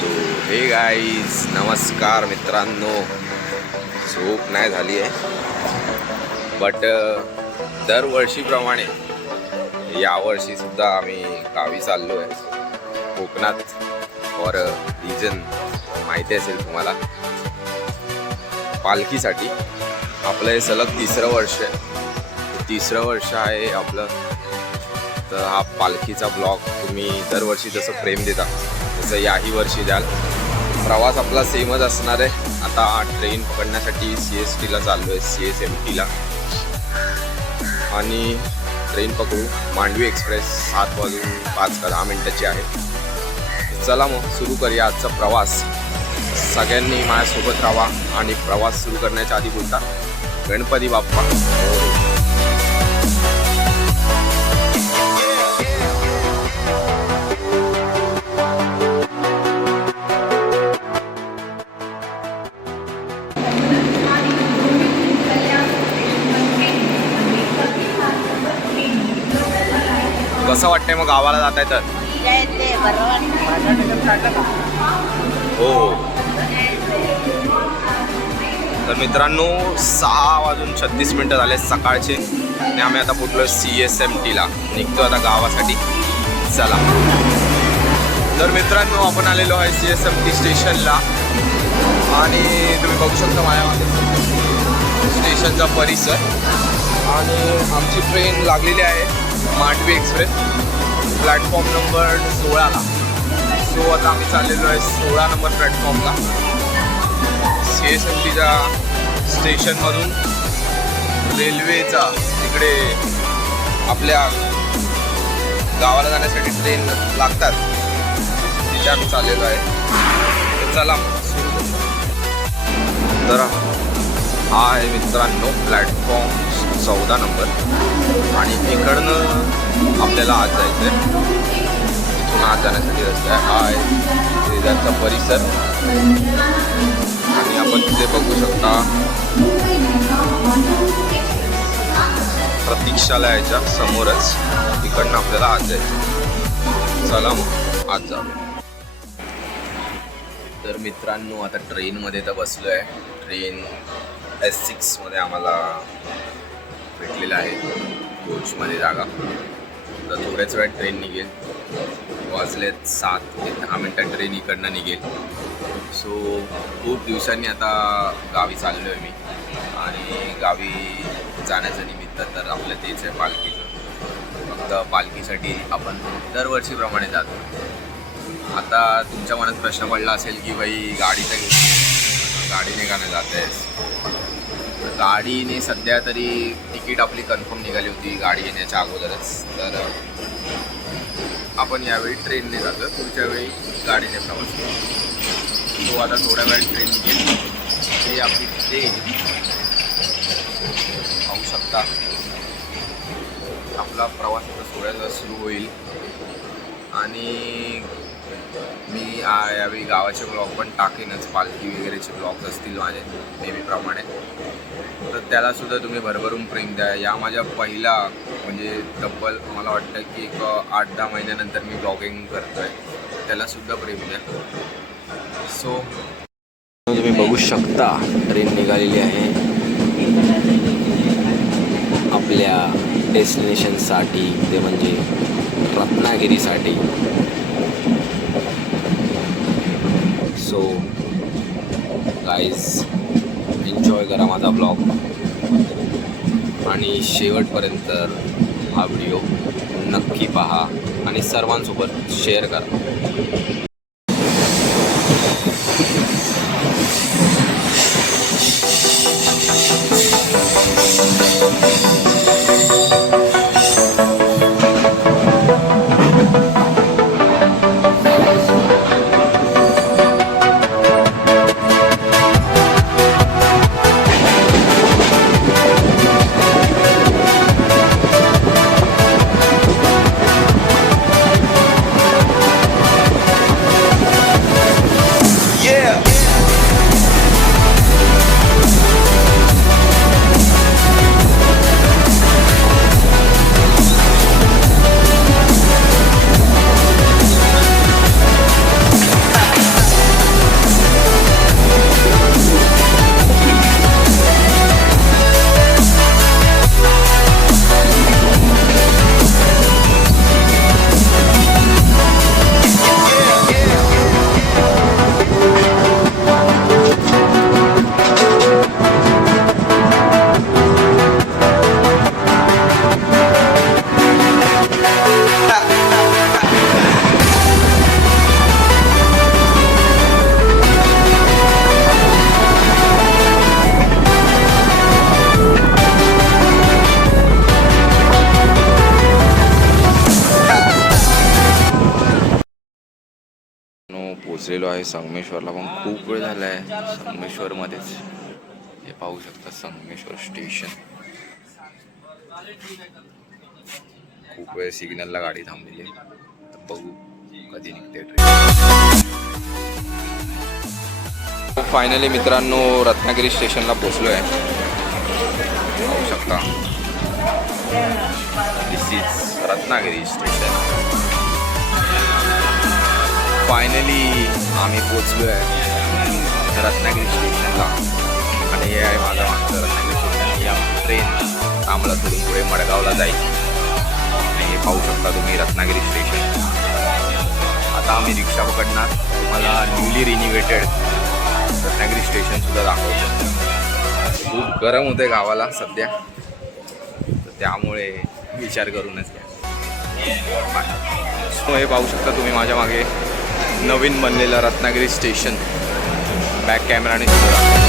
So हे guys, नमस्कार मित्रांनो. झोप नाही झाली आहे, बट दरवर्षीप्रमाणे यावर्षी सुद्धा आम्ही गावी चाललो आहे कोकणात. फॉर रिजन माहिती असेल तुम्हाला, पालखीसाठी. आपलं हे सलग तिसरं वर्ष आहे आपलं. तर हा पालखीचा ब्लॉग तुम्ही दरवर्षी जसं प्रेम देता तसं याही वर्षी द्याल. प्रवास आपला सेमच असणार आहे. आता ट्रेन पकडण्यासाठी CSTला चाललो आहे, CSMTला. आणि ट्रेन पकडू, मांडवी एक्सप्रेस 7:05 आहे. चला मग सुरू करूया आजचा प्रवास. सगळ्यांनी माझ्यासोबत राहा आणि प्रवास सुरू करण्याच्या आधी बोलता गणपती बाप्पा. कसं वाटतंय मग गावाला जात आहे तर? हो. तर मित्रांनो, 6:36 झाले सकाळचे आणि आम्ही आता पोचलो CSMTला. निघतो आता गावासाठी. चला. तर मित्रांनो, आपण आलेलो आहे CSMT स्टेशनला आणि तुम्ही बघू शकता माझ्यामध्ये स्टेशनचा परिसर. आणि आमची ट्रेन लागलेली आहे मांडवी एक्सप्रेस, प्लॅटफॉर्म नंबर 16ला. सो आता आम्ही चाललेलो आहे 16 नंबर प्लॅटफॉर्मला. CSMTच्या स्टेशनमधून रेल्वेचा तिकडे आपल्या गावाला जाण्यासाठी ट्रेन लागतात, तिथे आम्ही चाललेलो आहे. चला सुरू करू. तर हा आहे मित्रांनो प्लॅटफॉर्म 14 नंबर आणि इकडनं आपल्याला आज जायचं आहे. इथून आज जाण्यासाठी रस्ता आहे. हा आहे शेजारचा परिसर आणि आपण तिथे बघू शकता प्रतीक्षालयाच्या समोरच. इकडनं आपल्याला आज जायचं. चला मग आज जाऊ. तर मित्रांनो, आता ट्रेनमध्ये तर बसलो आहे. ट्रेन S6 मध्ये आम्हाला भेटलेलं आहे, कोचमध्ये जागा. तर थोड्याच वेळात ट्रेन निघेल. वाजलेत 7 ते 10 मिनटात ट्रेन इकडनं निघेल. सो खूप दिवसांनी आता गावी चाललो आहे मी. आणि गावी जाण्याचं निमित्त तर आपलं तेच आहे, पालखीचं. फक्त पालखीसाठी आपण दरवर्षीप्रमाणे जातो. आता तुमच्या मनात प्रश्न पडला असेल की बाई गाडीने का नाही जात आहेस? गाडीने सध्या तरी तिकीट आपली कन्फर्म निघाली होती गाडी येण्याच्या अगोदरच. तर आपण यावेळी ट्रेनने जातो, पुढच्या वेळी गाडीने प्रवास करतो. तो आता थोड्या वेळात ट्रेन निघेल. ते आपली ट्रेन पाहू शकता. आपला प्रवास आता थोड्या वेळात सुरू होईल. आणि मी यावेळी गावाचे ब्लॉग पण टाकेनच. पालखी वगैरेचे ब्लॉग्स असतील माझे नेहमीप्रमाणे. तर त्यालासुद्धा तुम्ही भरभरून प्रेम द्या. या माझ्या पहिला म्हणजे तब्बल मला वाटतं की एक 8-10 महिन्यानंतर मी ब्लॉगिंग करतो आहे. त्यालासुद्धा प्रेम द्या. सो तुम्ही बघू शकता ट्रेन निघालेली आहे आपल्या डेस्टिनेशनसाठी, ते म्हणजे रत्नागिरीसाठी. सो गाईज, एन्जॉय करा माझा ब्लॉग आणि शेवटपर्यंत हा व्हिडिओ नक्की पहा आणि सर्वांसोबत शेअर करा. पोचलेलो आहे संगमेश्वरला, पण खूप वेळ झाला आहे संगमेश्वरमध्येच. हे पाहू शकता संगमेश्वर स्टेशन. खूप वेळ सिग्नलला गाडी थांबलेली आहे. बघू कधी निघते ट्रेन. फायनली मित्रांनो रत्नागिरी स्टेशनला पोचलो आहे. पाहू शकता दिस इज रत्नागिरी स्टेशन. फायनली आम्ही पोचलो आहे रत्नागिरी स्टेशनला आणि हे आहे माझा मागचं रत्नागिरी स्टेशन. ही आमची ट्रेन अमलातून पुढे मडगावला जाईल आणि हे पाहू शकता तुम्ही रत्नागिरी स्टेशन. आता आम्ही रिक्षा पकडणार. तुम्हाला न्यूली रिन्युवेटेड रत्नागिरी स्टेशनसुद्धा दाखवतो. खूप गरम होते गावाला सध्या, तर त्यामुळे विचार करूनच घ्या. सो हे पाहू शकता तुम्ही माझ्या मागे नवीन बनलेलं रत्नागिरी स्टेशन. बॅक कॅमेराने सुद्धा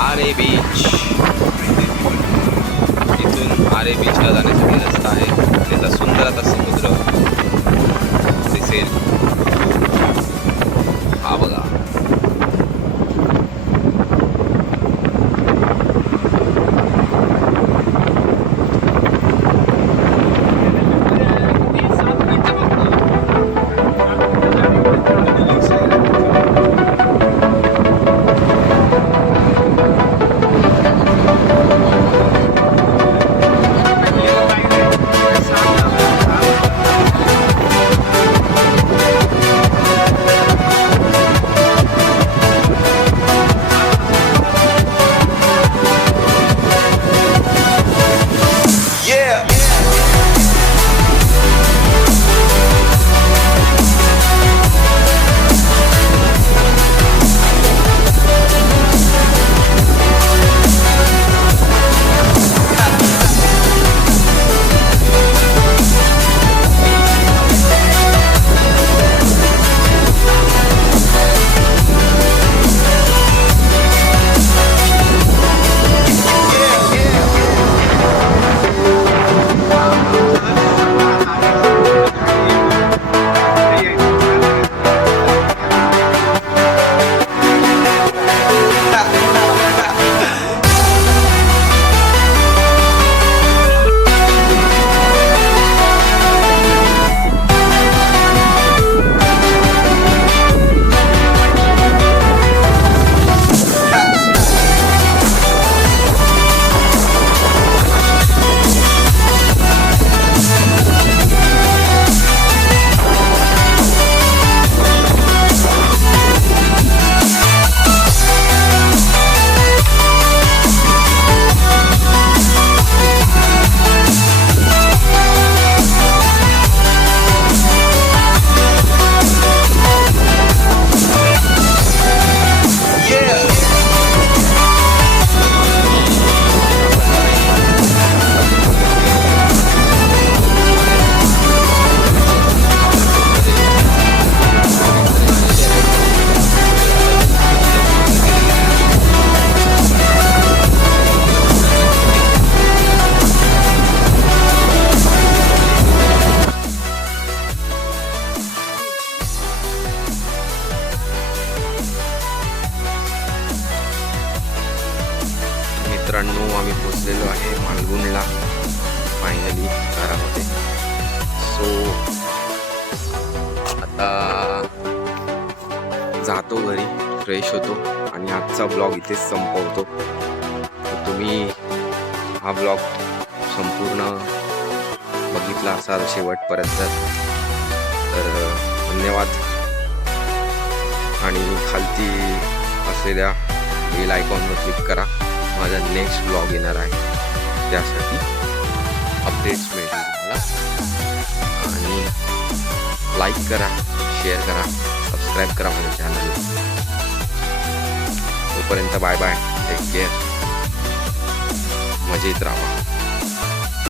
आरे बीच. इथून आरे बीचला जाण्यासाठी रस्ता आहे. त्याचा सुंदर आता समुद्र दिसेल. हा बघा. मित्रांनो आम्ही पोचलेलो आहे मालगुणला फायनली घरामध्ये. सो आता जातो घरी, फ्रेश होतो आणि आजचा ब्लॉग इथेच संपवतो. तुम्ही हा ब्लॉग संपूर्ण बघितला असाल शेवटपर्यंत तर धन्यवाद. आणि खालती पैसे द्या, बेल आयकॉनवर क्लिक करा. माझा नेक्स्ट ब्लॉग येणार आहे, त्यासाठी अपडेट्स मिळतील तुम्हाला. आणि लाईक करा, शेअर करा, सबस्क्राईब करा माझ्या चॅनलला. तोपर्यंत बाय बाय, टेक केअर, मजेत राहा.